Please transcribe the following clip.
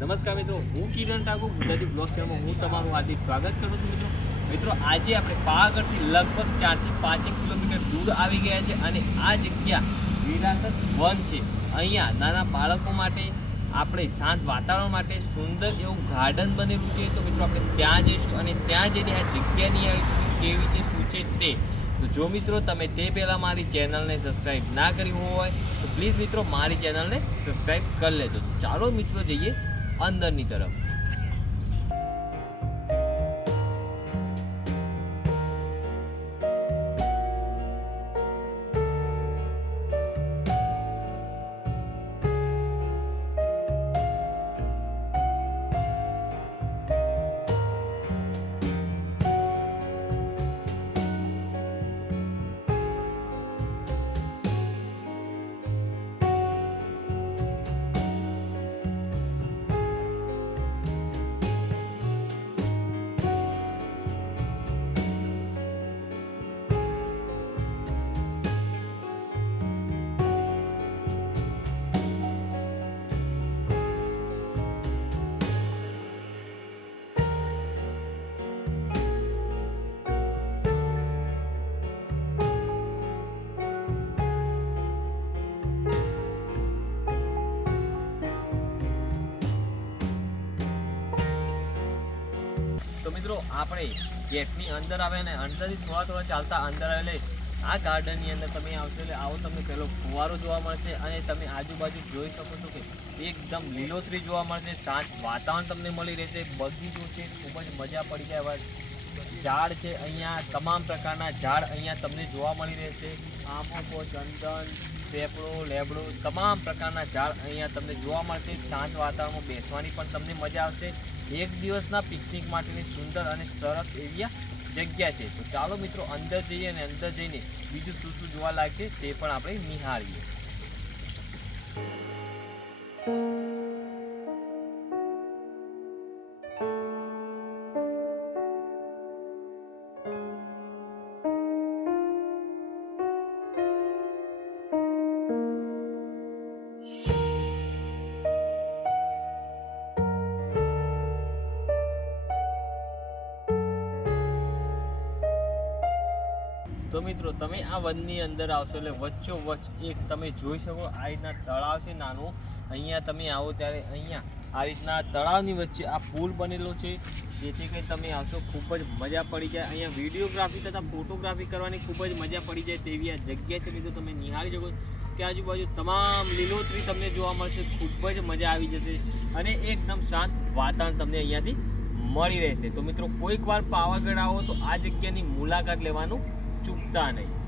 નમસ્કાર મિત્રો, હું કિરણ ઠાકુર, ગુજરાતી બ્લોગ ચેનલમાં હું તમારું હાર્દિક સ્વાગત કરું છું મિત્રો. મિત્રો, આજે આપણે પાવાગઢથી લગભગ ચારથી પાંચેક કિલોમીટર દૂર આવી ગયા છે અને આ જગ્યા વિરાસત વન છે. અહીંયા નાના બાળકો માટે, આપણે શાંત વાતાવરણ માટે સુંદર એવું ગાર્ડન બનેલું છે. તો મિત્રો, આપણે ત્યાં જઈશું અને ત્યાં જઈને આ જગ્યા નહીં આવીશું કેવી છે, શું છે તે. તો જો મિત્રો, તમે તે પહેલાં મારી ચેનલને સબસ્ક્રાઈબ ના કરી હોય, તો પ્લીઝ મિત્રો, મારી ચેનલને સબસ્ક્રાઈબ કરી લેજો. ચાલો મિત્રો, જઈએ અંદરની તરફ. તો મિત્રો, આપણે ગેટની અંદર આવે ને અંદરથી થોડા થોડા ચાલતા અંદર આવેલે. આ ગાર્ડનની અંદર તમે આવશો એટલે આવો તમને પહેલો ફુવારો જોવા મળશે અને તમે આજુબાજુ જોઈ શકો છો કે એકદમ લીલોતરી જોવા મળશે. શાંત વાતાવરણ તમને મળી રહેશે. બગીચો છે ખૂબ જ મજા પડી જાય એવા ઝાડ છે. અહીંયા તમામ પ્રકારના ઝાડ અહીંયા તમને જોવા મળી રહેશે. આંબો ચંદન પેપડો લેબડું તમામ પ્રકારના ઝાડ અહીંયા તમને જોવા મળશે. શાંત વાતાવરણમાં બેસવાની પણ તમને મજા આવશે. એક દિવસના પિકનિક માટેની સુંદર અને સરસ એરિયા જગ્યા છે. તો ચાલો મિત્રો અંદર જઈએ અને અંદર જઈને બીજું શું શું જોવા લાગશે તે પણ આપણે નિહાળીએ. તો મિત્રો, તમે આ વનની અંદર આવશો એટલે વચ્ચો વચ્ચ એક તમે જોઈ શકો, આ રીતના તળાવ છે નાનું. અહીંયા તમે આવો ત્યારે અહીંયા આ રીતના તળાવની વચ્ચે આ પુલ બનેલો છે. જેથી કરી તમે આવશો, ખૂબ જ મજા પડી જાય. અહીંયા વિડીયોગ્રાફી તથા ફોટોગ્રાફી કરવાની ખૂબ જ મજા પડી જાય તેવી આ જગ્યા છે મિત્રો, તમે નિહાળી શકો. કે આજુબાજુ તમામ લીલોતરી તમને જોવા મળશે, ખૂબ જ મજા આવી જશે અને એકદમ શાંત વાતાવરણ તમને અહીંયાથી મળી રહેશે. તો મિત્રો, કોઈક વાર પાવાગઢ આવો તો આ જગ્યાની મુલાકાત લેવાનું ચૂકતા નહીં.